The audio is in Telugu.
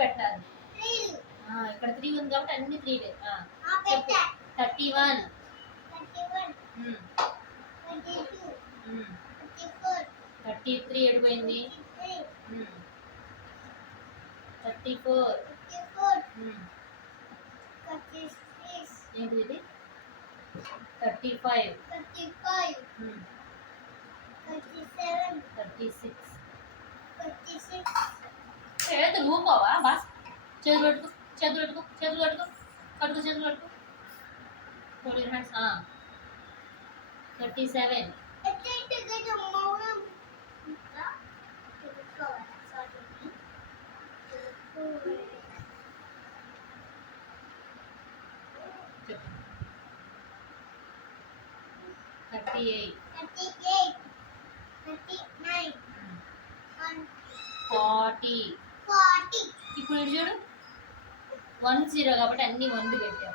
పెట్టాలి. ఇక్కడ 3 ఉంది కాబట్టి అన్ని 3లే. చెప్పు. 31 33 ఎడిపోయింది. 34 ఏంటిది? 35 36 చేతులు ఊకోవా? బాస్ చేతులు పెట్టుకో, చేతులు పెట్టుకో, చేతులు పెట్టుకో, కట్టుకో, చేతులు పెట్టుకో. Hold your hands. 37 38 40. ఇప్పుడు చూడు 10 కాబట్టి అన్ని 1 పెట్టావు.